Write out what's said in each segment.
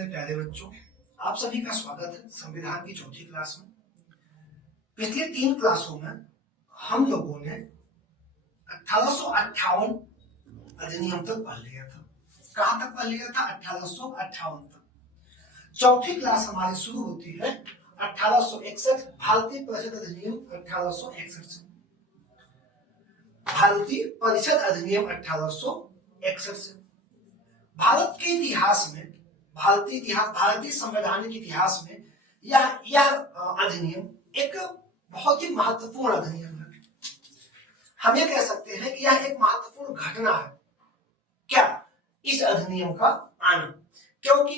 मेरे प्यारे बच्चों, आप सभी का स्वागत है संविधान की चौथी क्लास में। पिछले 3 क्लासों में हम लोगों ने 1858 अधिनियम तक पढ़ लिया था। कहां तक पढ़ लिया था? 1858 तक। चौथी क्लास हमारी शुरू होती है 1861 भारतीय परिषद अधिनियम 1861 से। भारतीय परिषद अधिनियम 1861 से भारत के इतिहास में, भारतीय संवैधानिक इतिहास में यह अधिनियम एक बहुत ही महत्वपूर्ण अधिनियम है। हम ये कह सकते हैं कि यह एक महत्वपूर्ण घटना है। क्या? इस अधिनियम का आना। क्यों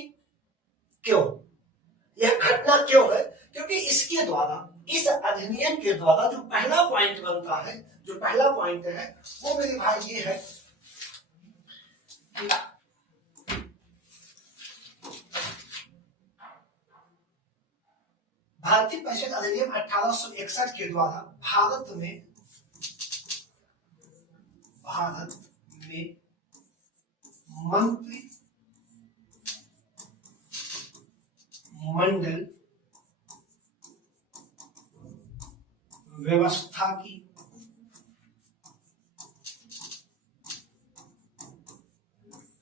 यह घटना क्यों है? क्योंकि इसके द्वारा, इस अधिनियम के द्वारा जो पहला पॉइंट बनता है, जो पहला पॉइंट है वो मेरे भाई ये है कि भारतीय परिषद अधिनियम 1861 के द्वारा भारत में मंत्री मंडल व्यवस्था की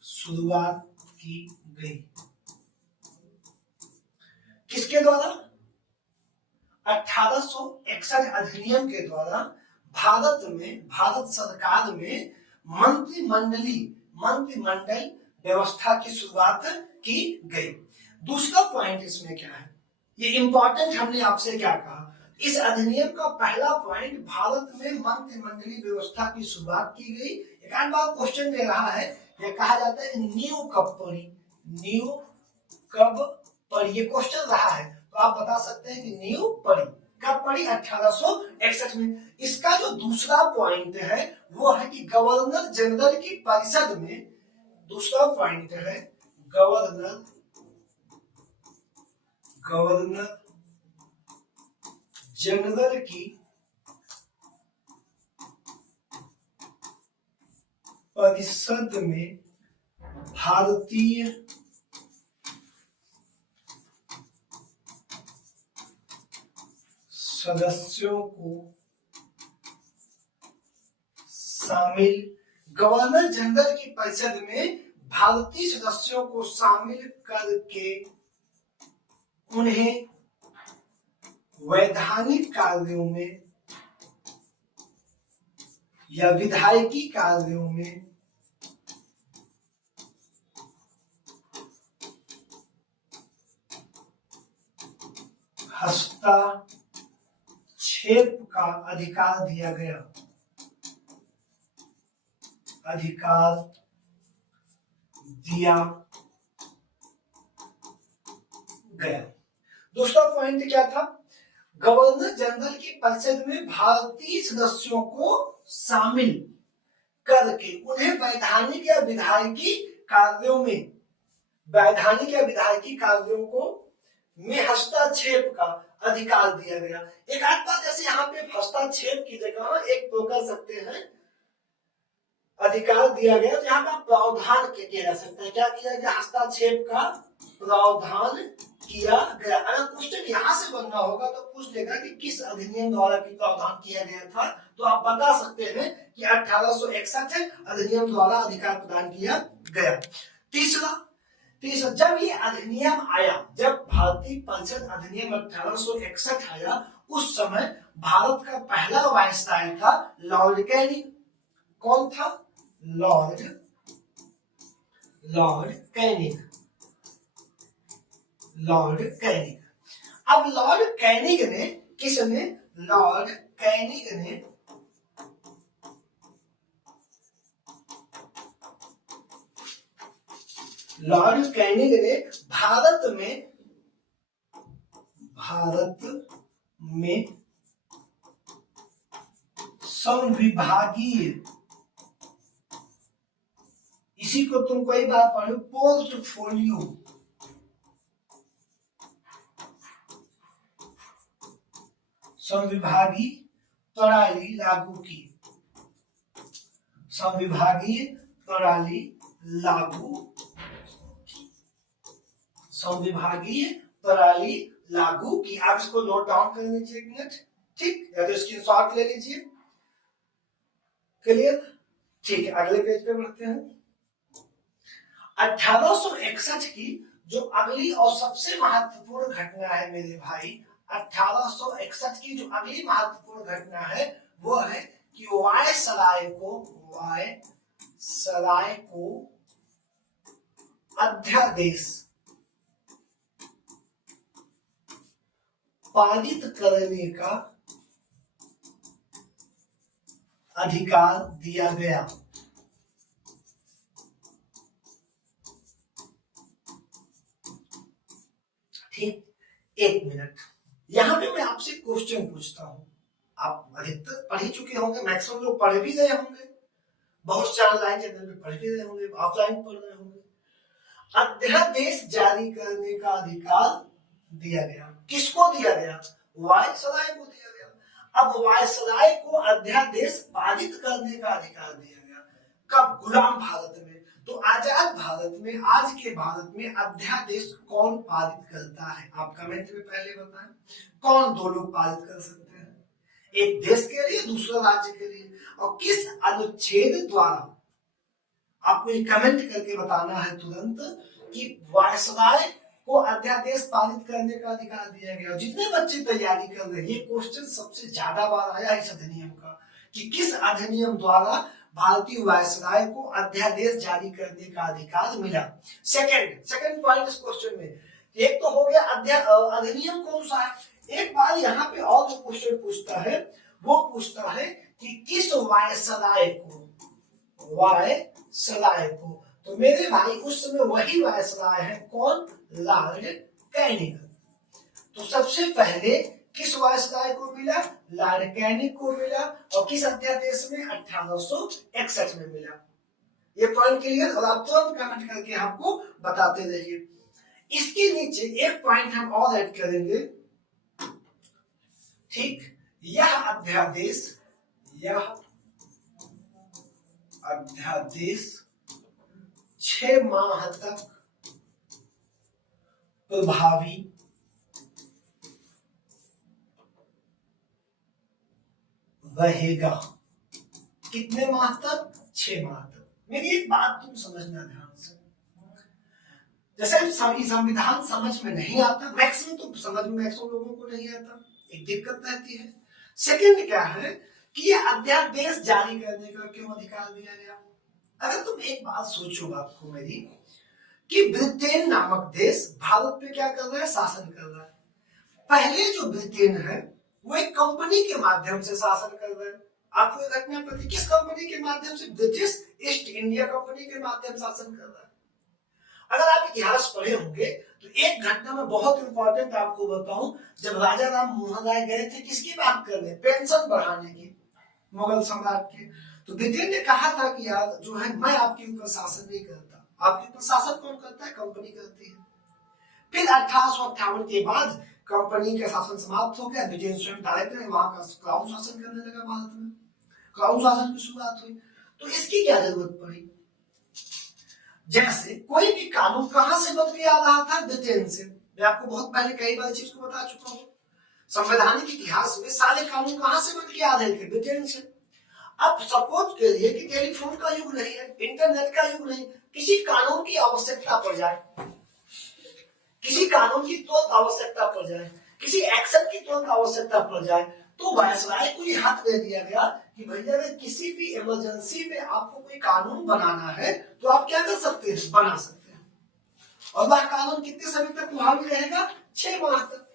शुरुआत की गई। किसके द्वारा? 1861 अधिनियम के द्वारा भारत सरकार में मंत्रिमंडल व्यवस्था की शुरुआत की गई। दूसरा पॉइंट इसमें क्या है, ये इंपॉर्टेंट, हमने आपसे क्या कहा, इस अधिनियम का पहला पॉइंट भारत में मंत्रिमंडलीय व्यवस्था की शुरुआत की गई। एक आध बार क्वेश्चन दे रहा है, ये कहा जाता है नींव कब पड़ी, ये क्वेश्चन रहा है, तो आप बता सकते हैं कि नींव पड़ी कब पड़ी? 1861 में। इसका जो दूसरा पॉइंट है वो है कि गवर्नर जनरल की परिषद में, दूसरा पॉइंट है गवर्नर जनरल की परिषद में भारतीय सदस्यों को शामिल, गवर्नर जनरल की परिषद में भारतीय सदस्यों को शामिल करके उन्हें वैधानिक कार्यों में या विधायिकी कार्यों में हस्तक्षेप का अधिकार दिया गया। दूसरा पॉइंट क्या था? गवर्नर जनरल की परिषद में भारतीय सदस्यों को शामिल करके उन्हें वैधानिक या विधायिकी कार्यों को में हस्तक्षेप का अधिकार दिया गया। एक आध बात, जैसे यहाँ पे हस्तक्षेप की जगह एक तो कर सकते हैं अधिकार दिया गया, तो यहाँ पर प्रावधान किया जा सकता है। क्या किया गया? हस्तक्षेप का प्रावधान किया गया। अगर क्वेश्चन यहाँ से बनना होगा तो पूछ लेगा कि किस अधिनियम द्वारा प्रावधान किया गया था, तो आप बता सकते हैं कि 1861 अधिनियम द्वारा अधिकार प्रदान किया गया। तीसरा, जब ये अधिनियम आया, जब भारतीय परिषद अधिनियम 1861 आया, उस समय भारत का पहला वायसराय था लॉर्ड कैनिंग। कौन था? Lord Canning. अब लॉर्ड कैनिंग ने, किसने? लॉर्ड कैनिंग ने भारत में संविभागीय, इसी को तुम कई बार पढ़ो, पोर्टफोलियो संविभागीय प्रणाली लागू की। संविभागीय प्रणाली लागू की। आप इसको नोट डाउन कर लीजिए एक मिनट, ठीक, या तो स्क्रीनशॉट ले लीजिए। क्लियर, ठीक है, अगले पेज पे बढ़ते हैं। 1861 की जो अगली और सबसे महत्वपूर्ण घटना है मेरे भाई, 1861 की जो अगली महत्वपूर्ण घटना है वो है कि वायसराय को अध्यादेश पारित करने का अधिकार दिया गया। ठीक, एक मिनट, यहां पे मैं आपसे क्वेश्चन पूछता हूं। आप अधिकतर पढ़ ही चुके होंगे, मैक्सिमम लोग पढ़ भी रहे होंगे, बहुत से ऑनलाइन चैनल पे पढ़ भी रहे होंगे, ऑफलाइन पढ़ रहे होंगे। अध्यादेश जारी करने का अधिकार दिया गया, किसको दिया गया? वायसराय को दिया गया। अब वायसराय को अध्यादेश पारित करने का अधिकार दिया गया, कब? गुलाम भारत में। तो आजाद भारत में, आज के भारत में अध्यादेश कौन पारित करता है? आप कमेंट में पहले बताएं, कौन दो लोग पारित कर सकते हैं? एक देश के लिए, दूसरा राज्य के लिए, और किस अनुच्छेद द्वारा? आपको ये कमेंट करके बताना है तुरंत कि वायसराय को अध्यादेश पारित करने का अधिकार दिया गया। जितने बच्चे तैयारी कर रहे हैं, ये क्वेश्चन सबसे ज्यादा बार आया इस अधिनियम का कि किस अधिनियम द्वारा भारतीय वायसराय को अध्यादेश जारी करने का अधिकार मिला। सेकंड पॉइंट इस क्वेश्चन में, एक तो हो गया अधिनियम कौन सा है। एक बार यहाँ पे और जो क्वेश्चन पूछता है वो पूछता है कि किस वायसराय को। तो मेरे भाई उस समय वही वायसराय है, कौन? Lord Canning. तो सबसे पहले किस वायसराय को मिला? लॉर्ड कैनिंग को मिला। और किस अध्यादेश में? 1861 में मिला। ये पॉइंट क्लियर? और आप तुरंत कमेंट करके हमको बताते रहिए। इसके नीचे एक पॉइंट हम और ऐड करेंगे, ठीक, यह अध्यादेश 6 माह तक प्रभावी रहेगा। कितने माह तक? 6 माह तक। मेरी एक बात तुम समझना ध्यान से, जैसे सभी संविधान समझ में नहीं आता, मैक्सिमम तो समझ में मैक्सिमम लोगों को नहीं आता, एक दिक्कत रहती है। सेकंड क्या है कि ये अध्यादेश जारी करने का क्यों अधिकार दिया गया? अगर तुम एक बात सोचो बात को मेरी, कि ब्रिटेन नामक देश भारत पे क्या कर रहा है? शासन कर रहा है। पहले जो ब्रिटेन है वो एक कंपनी के माध्यम से शासन कर रहा है। आपको घटना पता है किस कंपनी के माध्यम से? ब्रिटिश ईस्ट इंडिया कंपनी के माध्यम से शासन कर रहा है। अगर आप इतिहास पढ़े होंगे तो एक घटना में बहुत इंपॉर्टेंट आपको बताऊं, जब राजा राम मोहन राय गए थे किसकी बात करने? पेंशन बढ़ाने की, मुगल सम्राट के। तो ब्रिटेन ने कहा था कि यार जो है मैं आपके ऊपर शासन नहीं करता, आपके ऊपर शासन कौन करता है? कंपनी करती है। फिर 1858 के बाद कंपनी का शासन समाप्त हो गया, ब्रिटेन स्वयं डायरेक्ट वहां का क्राउन शासन करने लगा भारत में, क्राउन शासन की शुरुआत हुई। तो इसकी क्या जरूरत पड़ी? जैसे कोई भी कानून कहां से बन के आ रहा था? ब्रिटेन से। मैं आपको बहुत पहले कई बार चीज को बता चुका हूं, संवैधानिक इतिहास में सारे कानून कहां से बन के आ रहे थे? ब्रिटेन से। अब सपोज करिए कि टेलीफोन का युग नहीं है, इंटरनेट का युग नहीं, किसी कानून की आवश्यकता पड़ जाए, किसी कानून की तुरंत आवश्यकता पड़ जाए, किसी एक्शन की तुरंत आवश्यकता पड़ जाए, तो वायसराय को ये हक दे दिया गया कि भैया अगर किसी भी इमरजेंसी में आपको कोई कानून बनाना है तो आप क्या कर सकते हैं? बना सकते हैं। और वह कानून कितने समय तक प्रभावी रहेगा? 6 माह तक।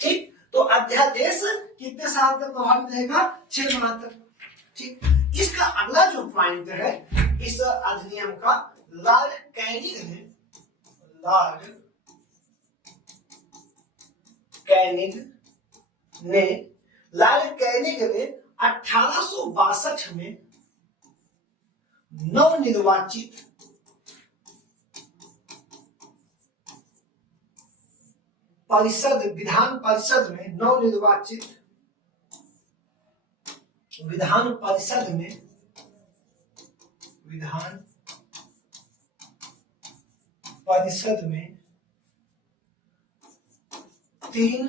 ठीक, तो अध्यादेश कितने साल तक प्रभावी रहेगा? 6 माह तक। ठीक, इसका अगला जो पॉइंट है इस अधिनियम का, लॉर्ड कैनिंग ने 1862 में नवनिर्वाचित विधान परिषद परिषद में 3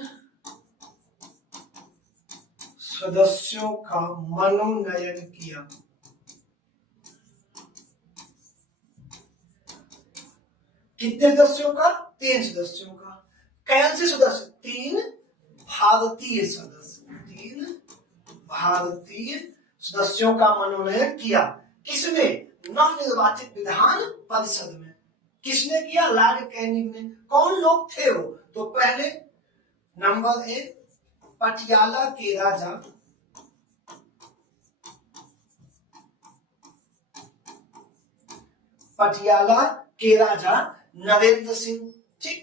सदस्यों का मनोनयन किया। कितने सदस्यों का? 3 सदस्यों का। कौन से सदस्य? 3 भारतीय सदस्य, 3 भारतीय सदस्यों का मनोनयन किया। किसमें? नवनिर्वाचित विधान परिषद में। किसने किया? लॉर्ड कैनिंग ने। कौन लोग थे वो? तो पहले नंबर 1 पटियाला के राजा नरेंद्र सिंह। ठीक,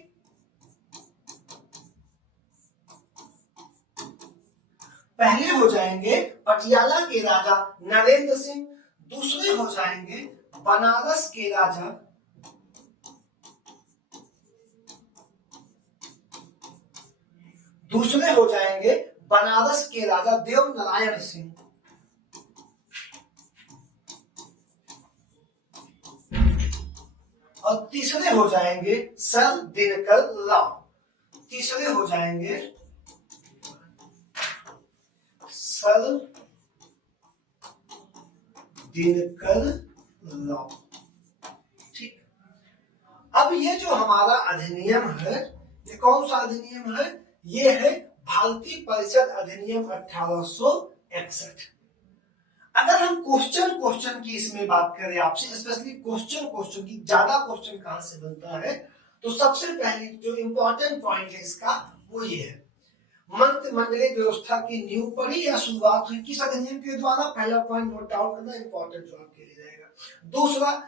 पहले हो जाएंगे पटियाला के राजा नरेंद्र सिंह, दूसरे हो जाएंगे बनारस के राजा देव नारायण सिंह, और तीसरे हो जाएंगे सर दिनकर राव। ठीक, अब ये जो हमारा अधिनियम है, ये कौन सा अधिनियम है? ये है भारतीय परिषद अधिनियम 1861। अगर हम क्वेश्चन की इसमें बात करें आपसे, स्पेशली क्वेश्चन की, ज्यादा क्वेश्चन कहां से बनता है, तो सबसे पहले जो इंपॉर्टेंट पॉइंट है इसका वो ये है, मंत्रिमंडलीय व्यवस्था की नींव पड़ी या शुरुआत हुई किस अधिनियम के द्वारा? पहला पॉइंट नोट डाउन करना, इंपॉर्टेंट जो आपके लिए रहेगा। दूसरा,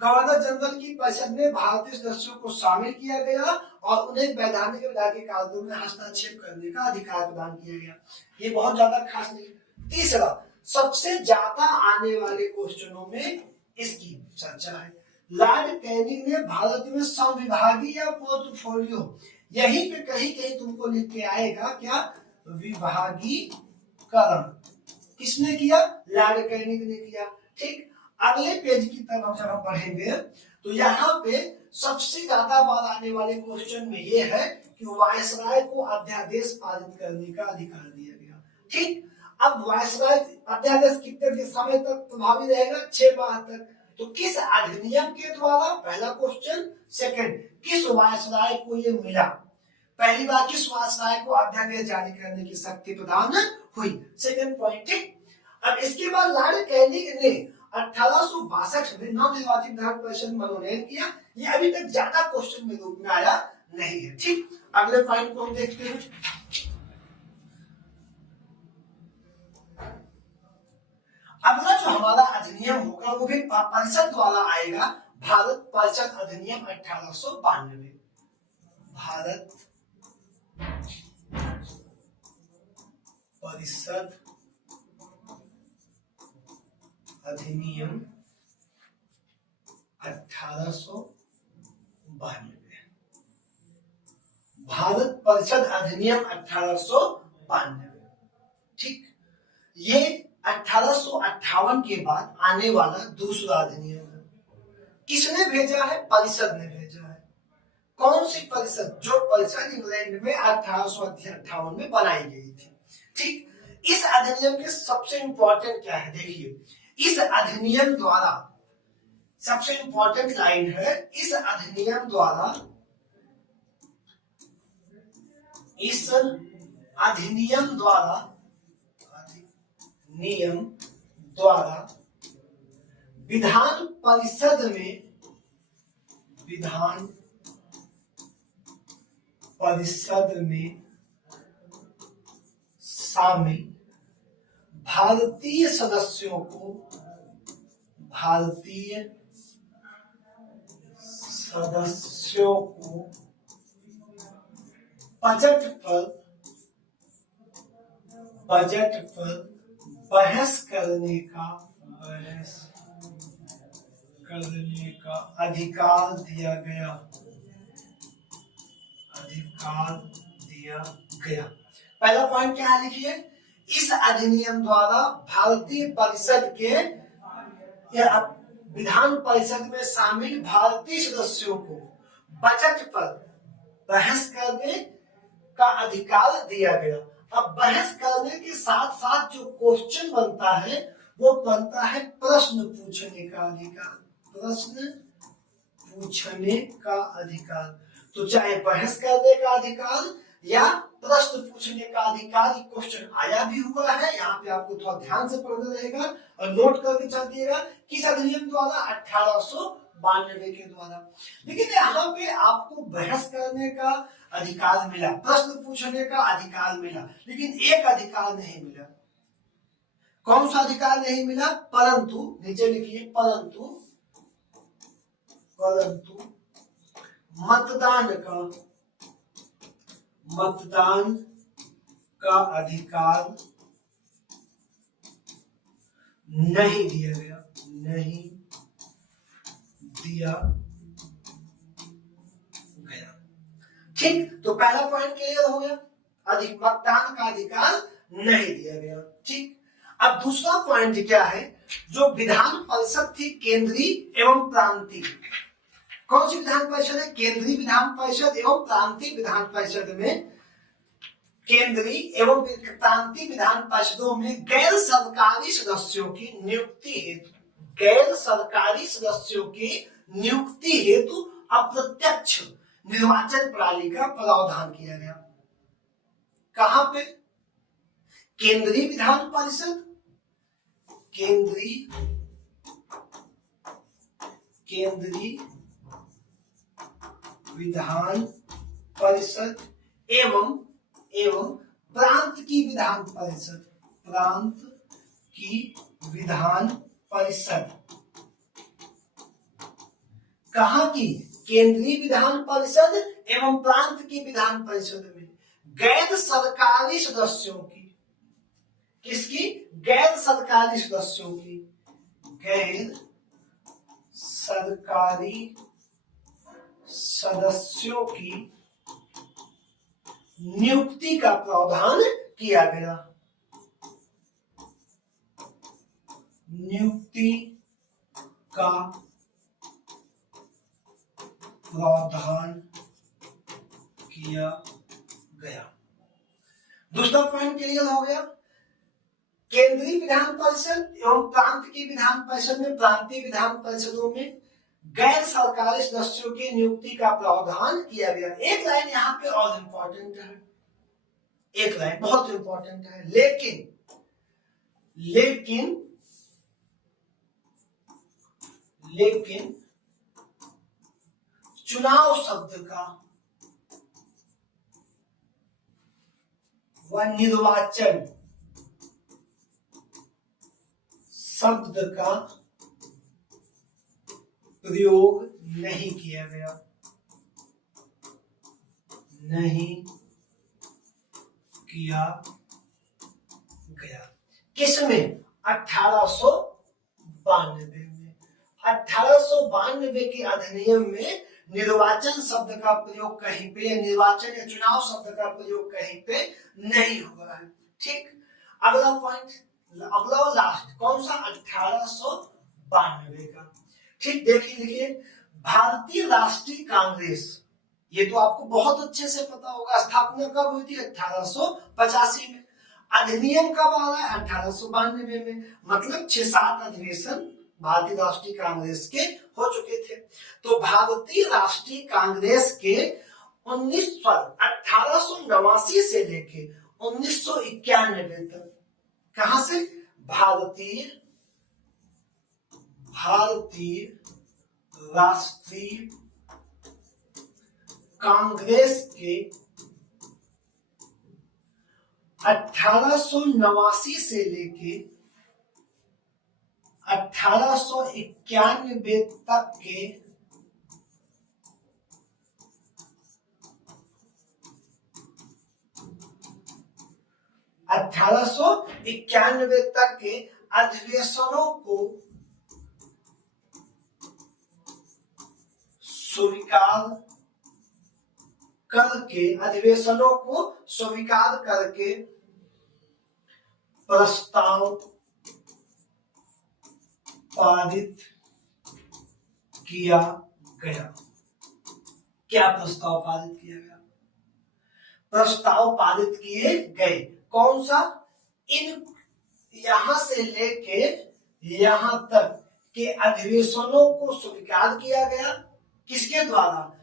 गवर्नर जनरल की परिषद में भारतीय सदस्यों को शामिल किया गया और उन्हें वैधानिक विधायी कार्यों में हस्तक्षेप करने का अधिकार प्रदान किया गया। ये बहुत ज्यादा खास नहीं। तीसरा, सबसे ज्यादा आने वाले क्वेश्चनों में इसकी चर्चा है। लॉर्ड कैनिंग ने भारत में संविभागीय या पोर्टफोलियो, यहीं पे कहीं कहीं तुमको लिख के आएगा क्या? विभागीकरण। किसने किया? लॉर्ड कैनिंग ने किया। ठीक, अगले पेज की तरफ जब हम पढ़ेंगे तो यहाँ पे सबसे ज्यादा बार आने वाले क्वेश्चन में ये है कि वायसराय को अध्यादेश पारित करने का अधिकार दिया गया। ठीक, अब वायसराय अध्यादेश कितने समय तक प्रभावी रहेगा? 6 माह तक। तो किस अधिनियम के द्वारा? पहला क्वेश्चन। सेकंड, किस वायसराय को ये मिला? पहली बार किस वायसराय को अध्यादेश जारी करने की शक्ति प्रदान हुई? Second point. ठीक, अब इसके बाद लॉर्ड कैनिंग ने 1862 में नवनिर्वाचित विधान परिषद मनोनयन किया। ये अभी तक ज्यादा क्वेश्चन में रूप में आया नहीं है। ठीक, अगले पॉइंट को हम देखते हैं। अगला जो हमारा अधिनियम होगा वो भी परिषद द्वारा आएगा, भारत परिषद अधिनियम 1892। भारत परिषद अधिनियम 1892। भारत परिषद अधिनियम 1892। ठीक, ये 1858 के बाद आने वाला दूसरा अधिनियम है। किसने भेजा है? परिषद ने भेजा है। कौन सी परिषद? जो परिषद इंग्लैंड में 1858 में बनाई गई थी। ठीक, इस अधिनियम के सबसे इंपॉर्टेंट क्या है? देखिए, इस अधिनियम द्वारा सबसे इंपॉर्टेंट लाइन है, इस अधिनियम द्वारा विधान परिषद में शामिल भारतीय सदस्यों को बजट पर बहस करने का अधिकार दिया गया। पहला पॉइंट क्या है? लिखिए, इस अधिनियम द्वारा भारतीय परिषद के या विधान परिषद में शामिल भारतीय सदस्यों को बजट पर बहस करने का अधिकार दिया गया। अब बहस करने के साथ साथ जो क्वेश्चन बनता है वो बनता है प्रश्न पूछने का अधिकार। प्रश्न पूछने का अधिकार, तो चाहे बहस करने का अधिकार या प्रश्न पूछने का अधिकार, क्वेश्चन आया भी हुआ है। यहाँ पे आपको थोड़ा ध्यान से पढ़ना रहेगा और नोट करके चल दिएगा किस अधिनियम द्वारा, 1892 के द्वारा। लेकिन यहाँ पे आपको बहस करने का अधिकार मिला, प्रश्न पूछने का अधिकार मिला, लेकिन एक अधिकार नहीं मिला। कौन सा अधिकार नहीं मिला? परंतु, नीचे लिखिए परंतु मतदान का अधिकार नहीं दिया गया। ठीक, तो पहला पॉइंट क्लियर हो गया, मतदान का अधिकार नहीं दिया गया। ठीक, अब दूसरा पॉइंट क्या है? जो विधान परिषद थी केंद्रीय एवं प्रांतीय, कौन सी विधान परिषद है? केंद्रीय विधान परिषद एवं प्रांतीय विधान परिषद में, केंद्रीय एवं प्रांतीय विधान परिषदों में गैर सरकारी सदस्यों की नियुक्ति हेतु अप्रत्यक्ष निर्वाचन प्रणाली का प्रावधान किया गया। कहां पे? केंद्रीय विधान परिषद, केंद्रीय विधान परिषद एवं प्रांत की विधान परिषद, कहां की? केंद्रीय विधान परिषद एवं प्रांत की विधान परिषद में गैर सरकारी सदस्यों की, किसकी? गैर सरकारी सदस्यों की, गैर सरकारी सदस्यों की नियुक्ति का प्रावधान किया गया। नियुक्ति का प्रावधान किया गया। दूसरा पॉइंट क्लियर हो गया। केंद्रीय विधान परिषद एवं प्रांत की विधान परिषद में, प्रांतीय विधान परिषदों में गैर सरकारी सदस्यों की नियुक्ति का प्रावधान किया गया। एक लाइन यहाँ पे और इंपॉर्टेंट है, एक लाइन बहुत इंपॉर्टेंट है, लेकिन चुनाव शब्द का व निर्वाचन शब्द का प्रयोग नहीं किया गया। किसमें? 1892 में। 1892 के अधिनियम में निर्वाचन शब्द का प्रयोग कहीं पे, निर्वाचन या चुनाव शब्द का प्रयोग कहीं पे नहीं हुआ है। ठीक, अगला पॉइंट, अगला लास्ट कौन सा? 1892 का। ठीक, देखिए भारतीय राष्ट्रीय कांग्रेस, ये तो आपको बहुत अच्छे से पता होगा, स्थापना कब हुई थी? 1885 में। अधिनियम कब आ रहा है? 1892 में। मतलब 6-7 अधिवेशन भारतीय राष्ट्रीय कांग्रेस के हो चुके थे। तो भारतीय राष्ट्रीय कांग्रेस के 1889 से लेके 1991 तक, कहां से? भारतीय राष्ट्रीय कांग्रेस के 1889 से लेके 1891 तक के 1891 तक के अधिवेशनों को स्वीकार करके प्रस्ताव पारित किया गया। क्या प्रस्ताव पारित किया गया? प्रस्ताव पारित किए गए। कौन सा? इन यहां से लेके यहां तक के अधिवेशनों को स्वीकार किया गया। किसके द्वारा?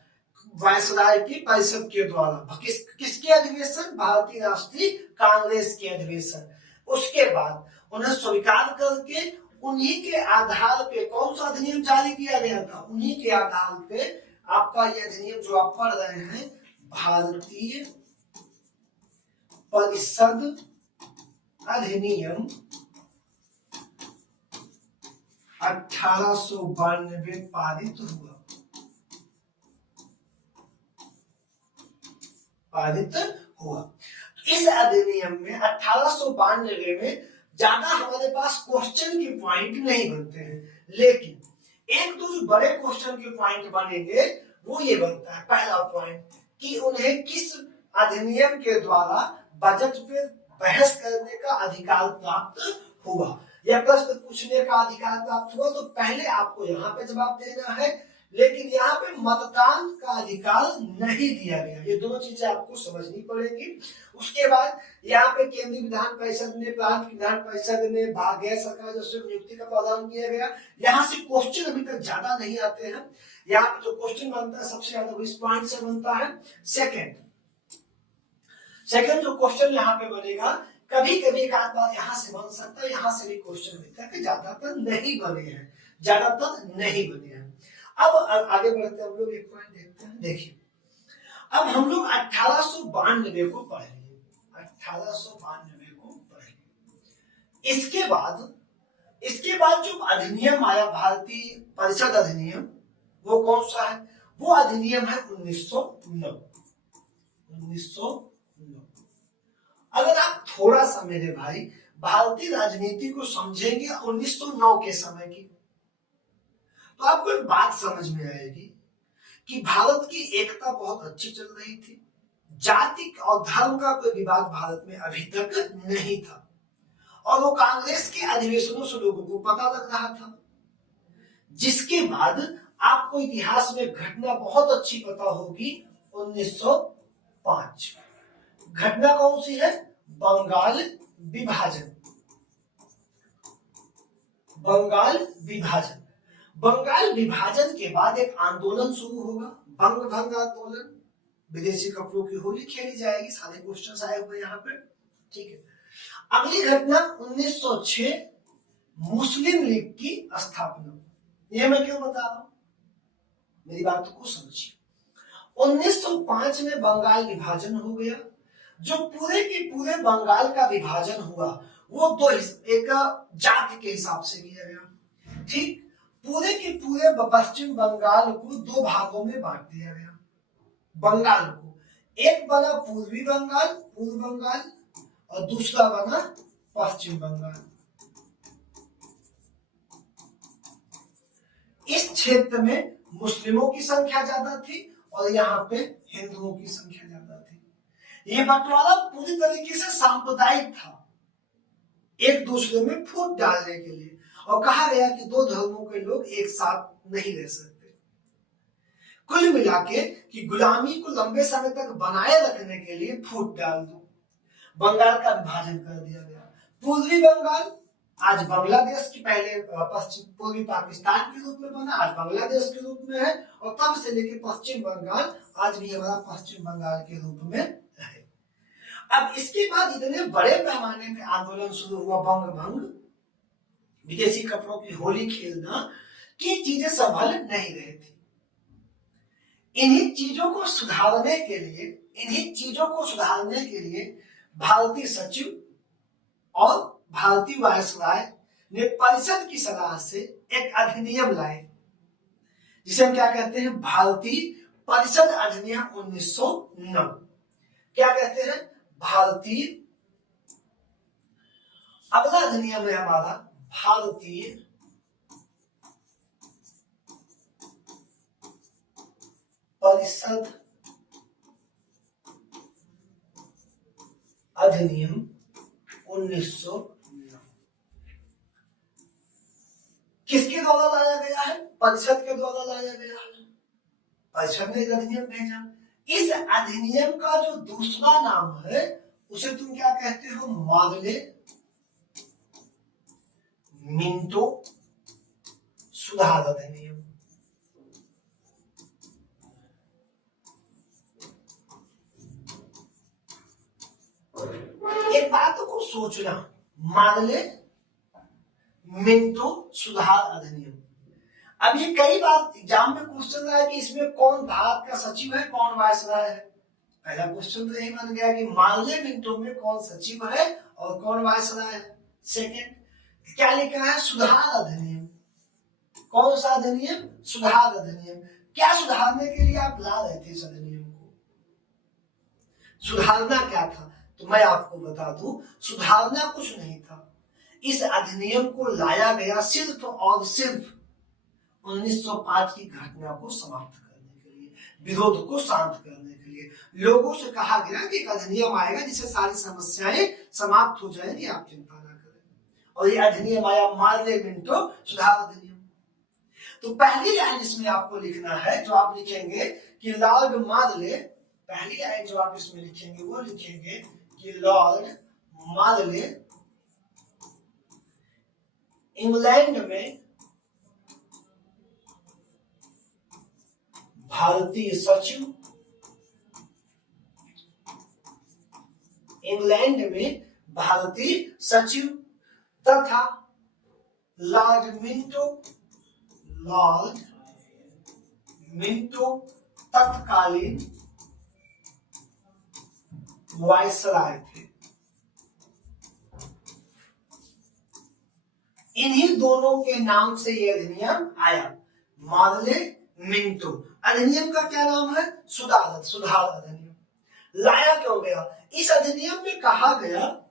वायसराय की परिषद के द्वारा। किसके अधिवेशन? भारतीय राष्ट्रीय कांग्रेस के अधिवेशन। उसके बाद उन्हें स्वीकार करके उन्हीं के आधार पे कौन सा अधिनियम जारी किया गया था? उन्हीं के आधार पे आपका यह अधिनियम जो आप पढ़ रहे हैं, भारतीय परिषद अधिनियम 1892 पारित हुआ। इस अधिनियम में 1892 में ज्यादा हमारे पास क्वेश्चन के पॉइंट नहीं बनते हैं, लेकिन एक दो जो बड़े क्वेश्चन के पॉइंट बनेंगे वो ये बनता है। पहला पॉइंट कि उन्हें किस अधिनियम के द्वारा बजट पे बहस करने का अधिकार प्राप्त हुआ या प्रश्न पूछने का अधिकार प्राप्त हुआ। तो पहले आपको यहाँ पे जवाब देना है, लेकिन यहाँ पे मतदान का अधिकार नहीं दिया गया। ये दोनों चीजें आपको समझनी पड़ेगी। उसके बाद यहाँ पे केंद्रीय विधान परिषद में, प्रांत विधान परिषद में गैर सरकार जैसे नियुक्ति का प्रावधान किया गया। यहाँ से क्वेश्चन अभी तक ज्यादा नहीं आते हैं। यहाँ पे जो क्वेश्चन बनता है सबसे ज्यादा इस पॉइंट से बनता है। सेकंड जो क्वेश्चन यहाँ पे बनेगा, कभी कभी एक आध बार यहाँ से बन सकता है, यहाँ से भी क्वेश्चन बनता है, ज्यादातर नहीं बने हैं, अब आगे बढ़ते हम लोग एक पॉइंट देखते हैं। देखिए, अब हम लोग 1892 को पढ़ लिए, 1892 को पढ़ लिए। इसके बाद जो अधिनियम आया, भारतीय परिषद अधिनियम, वो कौन सा है? वो अधिनियम है 1909। अगर आप थोड़ा सा मेरे भाई भारतीय राजनीति को समझेंगे 1909 के समय की, तो आपको एक बात समझ में आएगी कि भारत की एकता बहुत अच्छी चल रही थी। जाति और धर्म का कोई विवाद भारत में अभी तक नहीं था, और वो कांग्रेस के अधिवेशनों से लोगों को पता लग रहा था। जिसके बाद आपको इतिहास में घटना बहुत अच्छी पता होगी, 1905 घटना कौन सी है? बंगाल विभाजन। बंगाल विभाजन के बाद एक आंदोलन शुरू होगा, बंग भंग आंदोलन। विदेशी कपड़ों की होली खेली जाएगी, सारे क्वेश्चंस आए हुए यहाँ पे, ठीक है। अगली घटना 1906 मुस्लिम लीग की स्थापना। ये मैं क्यों बता रहा हूं, मेरी बात को समझिए। 1905 में बंगाल विभाजन हो गया। जो पूरे के पूरे बंगाल का विभाजन हुआ वो एक जाति के हिसाब से किया गया, ठीक। पूरे के पूरे पश्चिम बंगाल को दो भागों में बांट दिया गया। बंगाल को एक बना पूर्व बंगाल और दूसरा बना पश्चिम बंगाल। इस क्षेत्र में मुस्लिमों की संख्या ज्यादा थी और यहाँ पे हिंदुओं की संख्या ज्यादा थी। ये बंटवारा पूरी तरीके से सांप्रदायिक था, एक दूसरे में फूट डालने के लिए, और कहा गया कि दो धर्मों के लोग एक साथ नहीं रह सकते। कुल मिला के कि गुलामी को लंबे समय तक बनाए रखने के लिए फूट डाल दो। बंगाल का विभाजन कर दिया गया। पूर्वी बंगाल आज बांग्लादेश की, पहले पश्चिम पूर्वी पाकिस्तान के रूप में बना, आज बांग्लादेश के रूप में है, और तब से लेकर पश्चिम बंगाल आज भी हमारा पश्चिम बंगाल के रूप में है। अब इसके बाद इतने बड़े पैमाने पे आंदोलन शुरू हुआ, बंग भंग, विदेशी कपड़ों की होली खेलना, की चीजें संभल नहीं रही थी। इन्हीं चीजों को सुधारने के लिए भारतीय सचिव और भारतीय वायसराय ने परिषद की सलाह से एक अधिनियम लाए, जिसे हम क्या कहते हैं? भारतीय परिषद अधिनियम 1909। क्या कहते हैं? भारतीय, अगला अधिनियम है हमारा भारतीय परिषद अधिनियम 1909। किसके द्वारा लाया गया है? परिषद के द्वारा लाया गया है। परिषद ने अधिनियम भेजा। इस अधिनियम का जो दूसरा नाम है उसे तुम क्या कहते हो? मार्ले मिंटो सुधार अधिनियम। एक बात को सोचना, मार्ले मिंटो सुधार अधिनियम। अब ये कई बार एग्जाम में क्वेश्चन रहा है कि इसमें कौन भारत का सचिव है, कौन वायसराय है। पहला क्वेश्चन तो यही बन गया कि मार्ले मिंटो में कौन सचिव है और कौन वायसराय है। सेकंड क्या लिखा है? सुधार अधिनियम। कौन सा अधिनियम? सुधार अधिनियम। क्या सुधारने के लिए आप ला रहे थे इस अधिनियम को? सुधारना क्या था? तो मैं आपको बता दूं, सुधारना कुछ नहीं था। इस अधिनियम को लाया गया सिर्फ और सिर्फ 1905 की घटना को समाप्त करने के लिए, विरोध को शांत करने के लिए। लोगों से कहा गया कि एक अधिनियम आएगा जिससे सारी समस्याएं समाप्त हो जाएंगी, आप चिंता ना करें। और ये अधिनियम आया मार्ले मिंटो सुधार अधिनियम। तो पहली लाइन इसमें आपको लिखना है, जो आप लिखेंगे कि लॉर्ड मार्ले, पहली लाइन जो आप इसमें लिखेंगे वो लिखेंगे कि लॉर्ड मार्ले इंग्लैंड में भारतीय सचिव, इंग्लैंड में भारतीय सचिव तथा लॉर्ड मिंटो तत्कालीन वायसराय थे। इन्हीं दोनों के नाम से यह अधिनियम आया, मार्ले मिंटो। अधिनियम का क्या नाम है? सुधार अधिनियम। लाया क्यों गया? इस अधिनियम में कहा गया,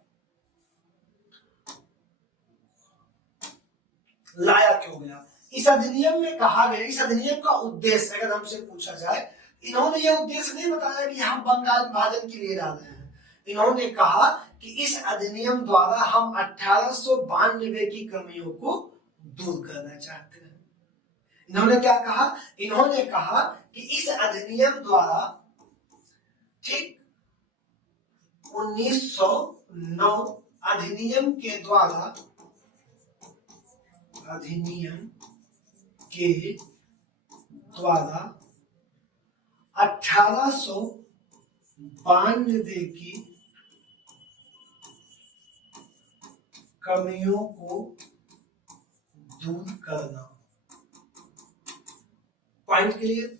लाया क्यों गया? इस अधिनियम में कहा गया, इस अधिनियम का उद्देश्य अगर हमसे पूछा जाए, इन्होंने ये उद्देश्य नहीं बताया कि हम बंगाल विभाजन के लिए ला रहे हैं। इन्होंने कहा कि इस अधिनियम द्वारा हम 1892 की कमियों को दूर करना चाहते हैं। इन्होंने क्या कहा? इन्होंने कहा कि इस अधिनियम द्वारा, ठीक 1909 अधिनियम के द्वारा 1892 की कमियों को दूर करना। Point clear?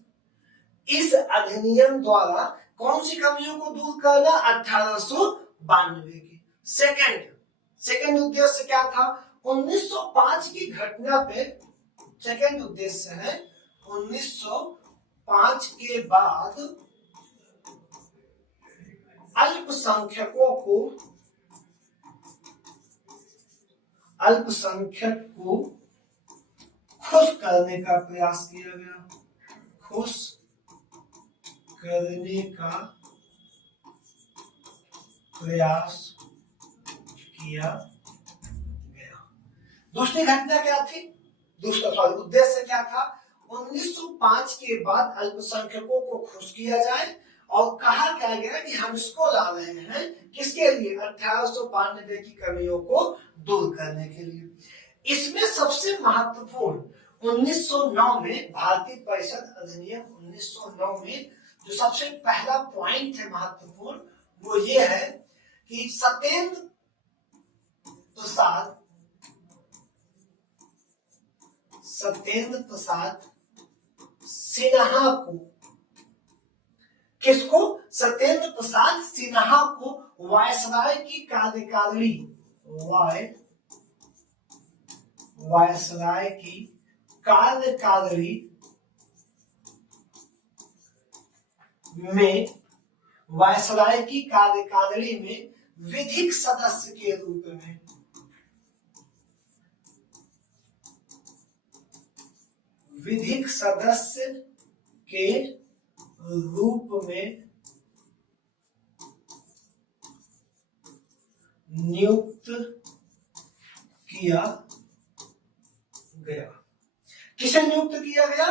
इस अधिनियम द्वारा कौन सी कमियों को दूर करना? 1892 की। सेकंड उद्देश्य क्या था? 1905 की घटना पे सेकंड उद्देश्य है 1905 के बाद अल्पसंख्यक को खुश करने का प्रयास किया गया। खुश करने का प्रयास किया गया। दूसरी घटना क्या थी? उद्देश्य क्या था? 1905 के बाद अल्पसंख्यकों को खुश किया जाए, और कहा क्या गया कि हम इसको ला रहे हैं किसके लिए? 1892 की कमियों को दूर करने के लिए। इसमें सबसे महत्वपूर्ण 1909 में भारतीय परिषद अधिनियम 1909 में जो सबसे पहला पॉइंट है महत्वपूर्ण, वो ये है कि सत्येंद्र प्रसाद सिन्हा को, किसको? सत्येंद्र प्रसाद सिन्हा को वायसराय की कार्यकारिणी, वायसराय की कार्यकारिणी में विधिक सदस्य के रूप में नियुक्त किया गया। किसे नियुक्त किया गया?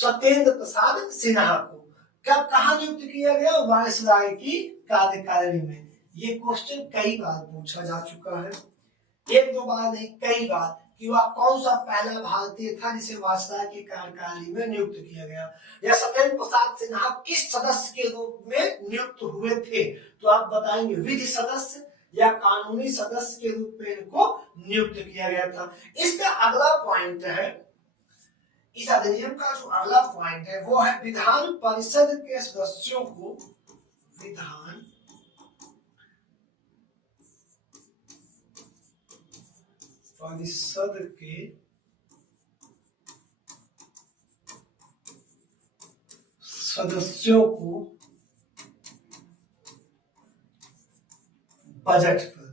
सत्येंद्र प्रसाद सिन्हा को कब कहा नियुक्त किया गया? वायसराय की कार्यकारिणी में। ये क्वेश्चन कई बार पूछा जा चुका है, एक दो बार नहीं, कई बार, कि वह कौन सा पहला भारतीय था जिसे वायसराय की कार्यकारिणी में नियुक्त किया गया, या सत्येंद्र प्रसाद सिन्हा किस सदस्य के रूप में नियुक्त हुए थे? तो आप बताएंगे विधि सदस्य या कानूनी सदस्य के रूप में इनको नियुक्त किया गया था। इसका अगला पॉइंट है, इस अधिनियम का जो अगला पॉइंट है वो है विधान परिषद के सदस्यों को, विधान परिषद के सदस्यों को बजट पर,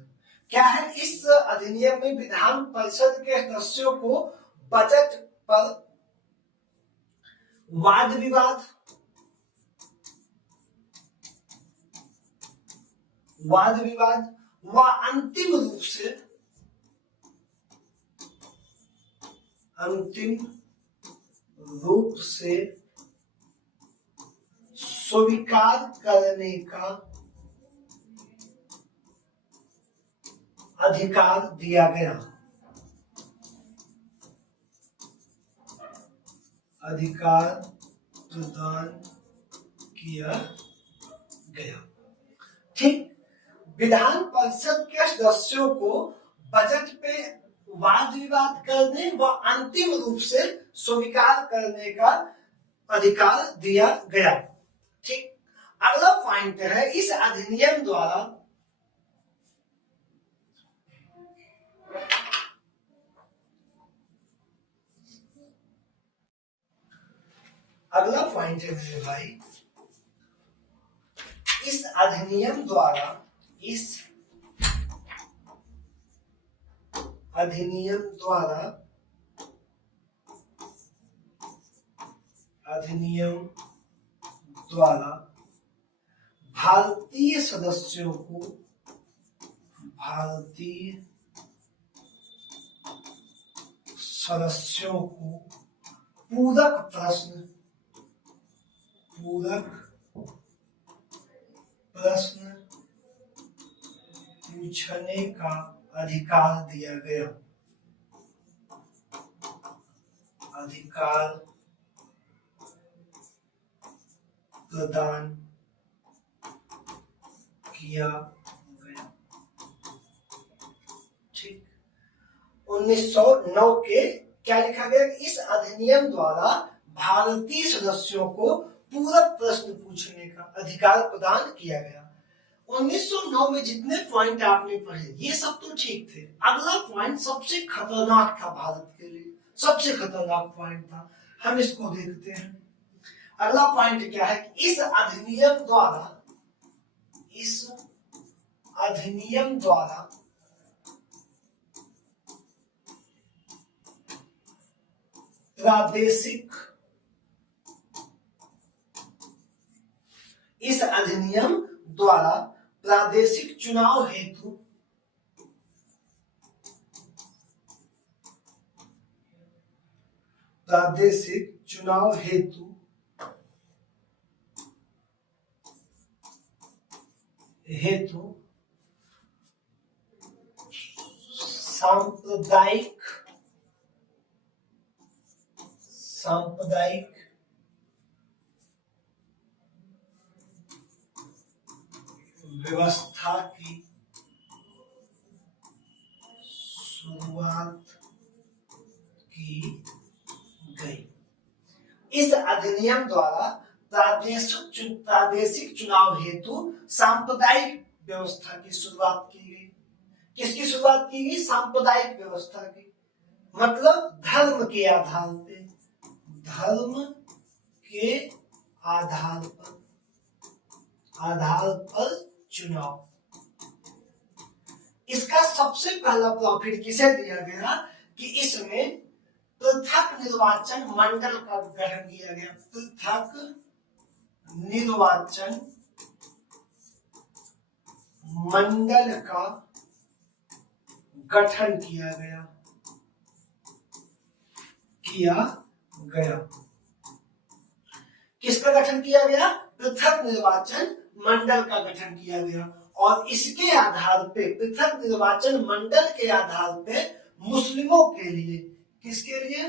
क्या है इस अधिनियम में विधान परिषद के सदस्यों को बजट पर वाद विवाद, व अंतिम रूप से स्वीकार करने का अधिकार दिया गया, अधिकार प्रदान किया गया। ठीक, विधान परिषद के सदस्यों को बजट पे वाद विवाद करने व अंतिम रूप से स्वीकार करने का अधिकार दिया गया। ठीक, अगला पॉइंट है, इस अधिनियम द्वारा अगला पॉइंट है मेरे भाई, इस अधिनियम द्वारा भारतीय सदस्यों को पूरक प्रश्न पूछने का अधिकार दिया गया, अधिकार प्रदान किया गया। ठीक, 1909 के क्या लिखा गया? इस अधिनियम द्वारा भारतीय सदस्यों को पूरक प्रश्न पूछने का अधिकार प्रदान किया गया। 1909 में जितने पॉइंट आपने पढ़े ये सब तो ठीक थे, अगला पॉइंट सबसे खतरनाक था भारत के लिए, सबसे खतरनाक पॉइंट था, हम इसको देखते हैं। अगला पॉइंट क्या है कि इस अधिनियम द्वारा प्रादेशिक, इस अधिनियम द्वारा प्रादेशिक चुनाव हेतु सांप्रदायिक व्यवस्था की शुरुआत की गई। इस अधिनियम द्वारा प्रादेशिक चुनाव हेतु सांप्रदायिक व्यवस्था की शुरुआत की गई। किसकी शुरुआत की गई? सांप्रदायिक व्यवस्था की, मतलब धर्म के आधार पे, आधार पर चुनाव। इसका सबसे पहला प्रॉफिट किसे दिया गया कि इसमें पृथक निर्वाचन मंडल का गठन किया गया, पृथक निर्वाचन मंडल का गठन किया गया। किसका गठन किया गया? पृथक निर्वाचन मंडल का गठन किया गया और इसके आधार पे, पृथक निर्वाचन मंडल के आधार पे मुस्लिमों के लिए, किसके लिए?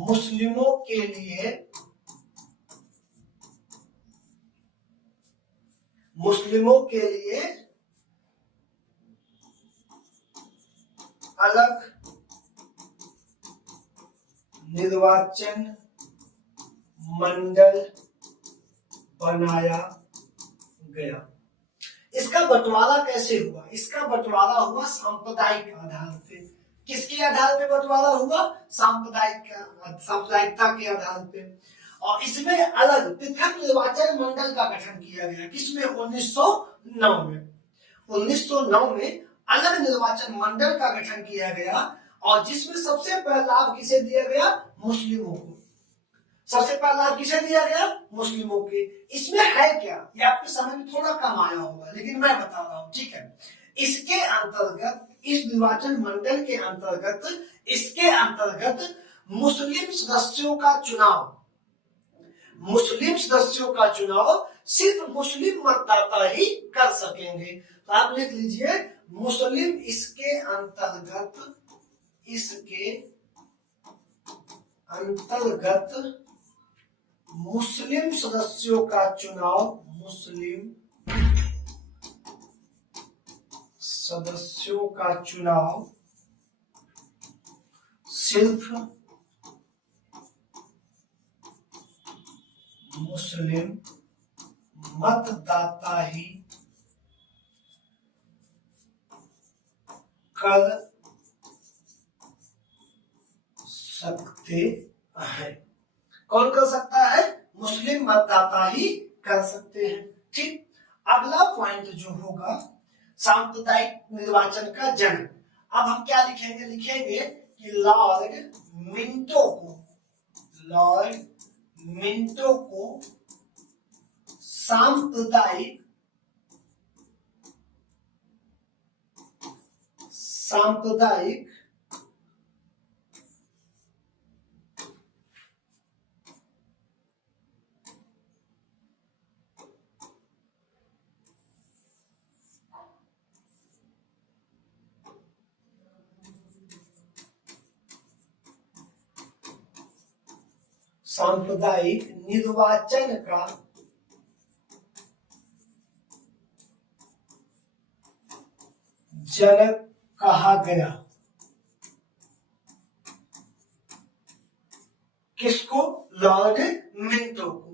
मुस्लिमों के लिए, मुस्लिमों के लिए अलग निर्वाचन मंडल बनाया गया। इसका बंटवारा कैसे हुआ? इसका बंटवारा हुआ सांप्रदायिक आधार पे। किसके आधार पे बंटवारा हुआ? सांप्रदायिकता के आधार पे। और इसमें अलग पृथक निर्वाचन मंडल का गठन किया गया। किसमें? 1909 में। 1909 में अलग निर्वाचन मंडल का गठन किया गया और जिसमें सबसे पहला लाभ किसे दिया गया? मुस्लिमों को। सबसे पहला लाभ किसे दिया गया? मुस्लिमों के। इसमें है क्या, ये आपके समझ में थोड़ा कम आया होगा, लेकिन मैं बता रहा हूं, ठीक है। इसके अंतर्गत, इस निर्वाचन मंडल के अंतर्गत, इसके अंतर्गत मुस्लिम सदस्यों का चुनाव, मुस्लिम सदस्यों का चुनाव सिर्फ मुस्लिम मतदाता ही कर सकेंगे। तो आप लिख लीजिए मुस्लिम, इसके अंतर्गत, इसके अंतर्गत मुस्लिम सदस्यों का चुनाव, मुस्लिम सदस्यों का चुनाव सिर्फ मुस्लिम मतदाता ही कर सकते हैं। कौन कर सकता है? मुस्लिम मतदाता ही कर सकते हैं। ठीक। अगला पॉइंट जो होगा, सांप्रदायिक निर्वाचन का जन्म। अब हम क्या लिखेंगे? लिखेंगे कि लॉर्ड मिंटो को, लॉर्ड मिंटो को सांप्रदायिक, सांप्रदायिक सांप्रदायिक निर्वाचन का जनक कहा गया। किसको? लॉर्ड मिंटो को।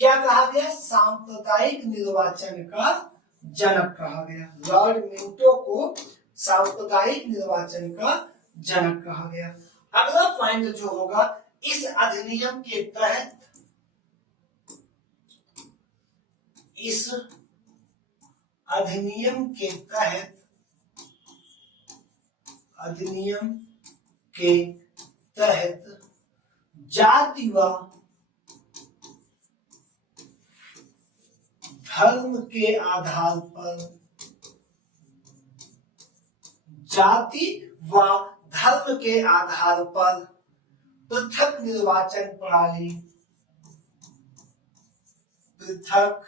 क्या कहा गया? सांप्रदायिक निर्वाचन का जनक कहा गया। लॉर्ड मिंटो को सांप्रदायिक निर्वाचन का जनक कहा गया। अगला पॉइंट जो होगा, इस अधिनियम के तहत, इस अधिनियम के तहत, अधिनियम के तहत जाति व धर्म के आधार पर, जाति व धर्म के आधार पर पृथक निर्वाचन प्रणाली, पृथक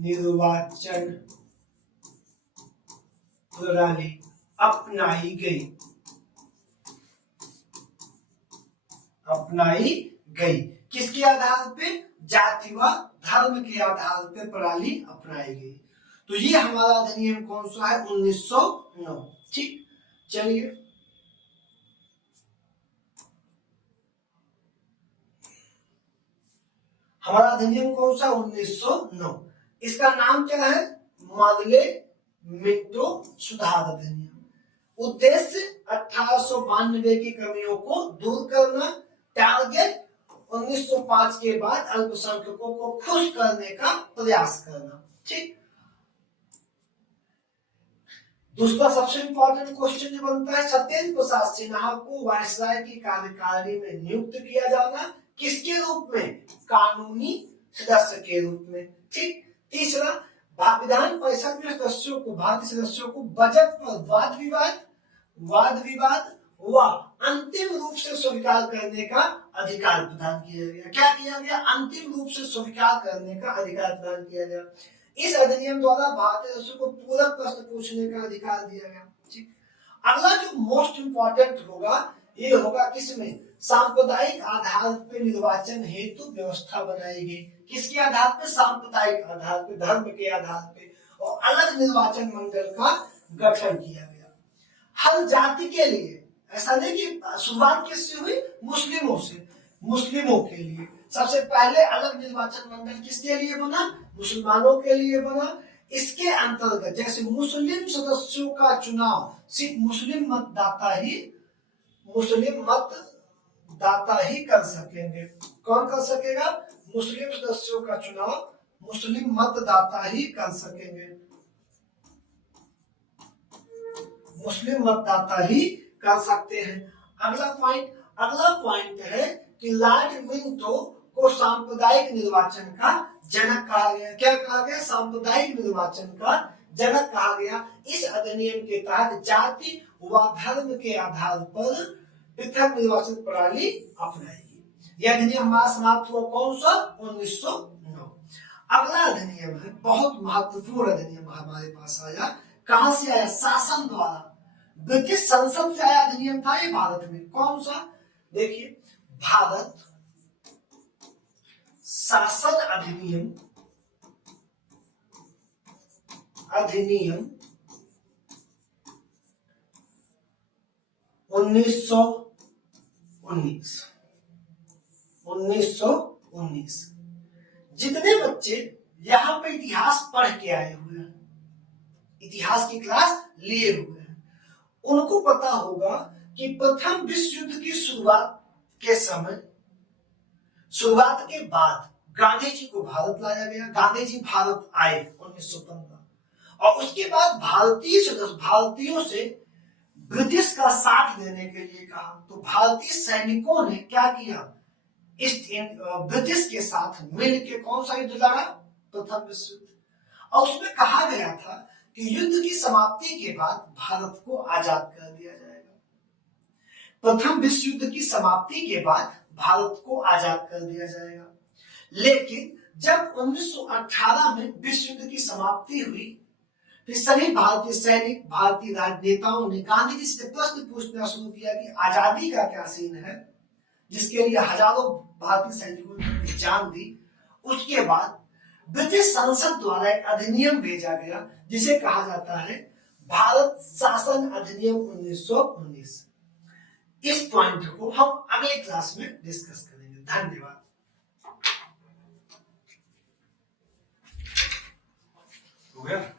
निर्वाचन प्रणाली अपनाई गई, अपनाई गई। किसके आधार पे? जाति व धर्म के आधार पे प्रणाली अपनाई गई। तो ये हमारा अधिनियम कौन सा है? 1909। ठीक, चलिए हमारा अधिनियम कौन सा? 1909। इसका नाम क्या है? मादले मिंटो सुधार अधिनियम। उद्देश्य 1892 की कमियों को दूर करना। टारगेट 1905 के बाद अल्पसंख्यकों को खुश करने का प्रयास करना। ठीक। दूसरा सबसे इंपॉर्टेंट क्वेश्चन जो बनता है, सत्येंद्र प्रसाद सिन्हा को वायसराय की कार्यकारिणी में नियुक्त किया जाना। किसके रूप में? कानूनी सदस्य के रूप में। ठीक। तीसरा, विधान परिषद में सदस्यों को, भारतीय सदस्यों को बजट पर वाद विवाद व अंतिम रूप से स्वीकार करने का अधिकार प्रदान किया गया। क्या किया गया? अंतिम रूप से स्वीकार करने का अधिकार प्रदान किया गया। इस अधिनियम द्वारा भारतीय सदस्यों को पूरक प्रश्न पूछने का अधिकार दिया गया। ठीक, अगला जो मोस्ट इंपॉर्टेंट होगा ये होगा किसमें? सांप्रदायिक आधार पर निर्वाचन हेतु व्यवस्था बनाई गई। किसके आधार पर? सांप्रदायिक आधार पर, धर्म के आधार पर, और अलग निर्वाचन मंडल का गठन किया गया हर जाति के लिए। ऐसा नहीं कि शुरुआत किससे हुई? मुस्लिमों से। मुस्लिमों के लिए सबसे पहले अलग निर्वाचन मंडल किसके लिए बना? मुसलमानों के लिए बना। इसके अंतर्गत जैसे मुस्लिम सदस्यों का चुनाव सिर्फ मुस्लिम मतदाता ही कर सकेंगे। कौन कर सकेगा? मुस्लिम सदस्यों का चुनाव मुस्लिम मतदाता ही कर सकेंगे। मुस्लिम मतदाता ही कर सकते हैं। अगला पॉइंट है कि लॉर्ड मिंटो को सांप्रदायिक निर्वाचन का जनक कहा गया। क्या कहा गया? सांप्रदायिक निर्वाचन का जनक कहा गया। इस अधिनियम के तहत जाति व धर्म के आधार पर पृथक निर्वाचन प्रणाली अपनाएगी। यह अधिनियम हमारा समाप्त हुआ कौन सा? 1909। अगला अधिनियम है बहुत महत्वपूर्ण अधिनियम हमारे पास आया। कहां से आया? शासन द्वारा। ब्रिटिश संसद से आया अधिनियम था ये भारत में। कौन सा? देखिए, भारत शासन अधिनियम 1919। जितने बच्चे यहाँ पे इतिहास पढ़ के आए हुए हैं, इतिहास की क्लास लिए हुए हैं, उनको पता होगा कि प्रथम विश्व युद्ध की शुरुआत के बाद गांधी जी को भारत लाया गया। गांधी जी भारत आए 1915, और उसके बाद भारतीयों से ब्रिटिश का साथ देने के लिए कहा। तो भारतीय सैनिकों ने क्या किया? ब्रिटिश के साथ मिल के कौन सा युद्ध लड़ा? प्रथम विश्व युद्ध। और उसमें कहा गया था कि युद्ध की समाप्ति के बाद भारत को आजाद कर दिया जाएगा। प्रथम विश्व युद्ध की समाप्ति के बाद भारत को आजाद कर दिया जाएगा। लेकिन जब 1918 में विश्व युद्ध की समाप्ति हुई, फिर सभी भारतीय सैनिक, भारतीय राजनेताओं ने गांधी जी से प्रश्न पूछना शुरू किया कि आजादी का क्या सीन है, जिसके लिए हजारों भारतीय सैनिकों ने जान दी। उसके बाद ब्रिटिश संसद द्वारा एक अधिनियम भेजा गया जिसे कहा जाता है भारत शासन अधिनियम 1919। इस पॉइंट को हम अगले क्लास में डिस्कस करेंगे। धन्यवाद। हो गया?